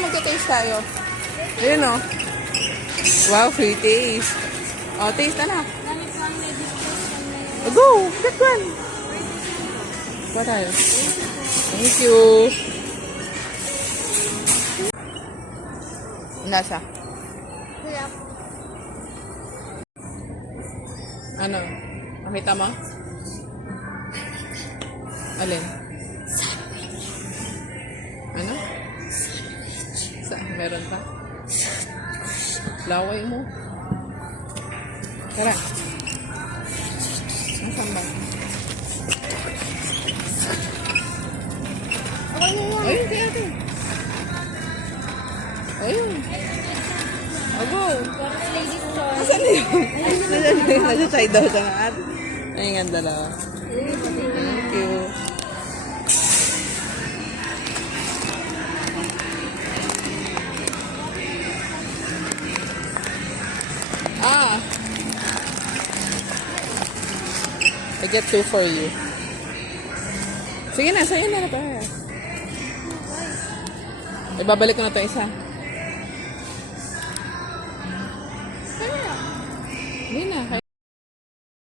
magta-taste tayo. Ayun o. Wow, free taste. Oh, taste na. Oh, go! Get one! Ba tayo? Thank you. Nasa? Ano? Makita mo? Alin? Ano? Meron pa? Laway mo. Tara. Nasaan ba? Ayun, kaya ito. Ayun. Abo. Nasaan na yun? Nasa side daw sa nga. Ayun nga dalawa. Thank you. I get 2 for you. Sige na, sa'yo na ito. Ibabalik ko na ito isa. Hindi na.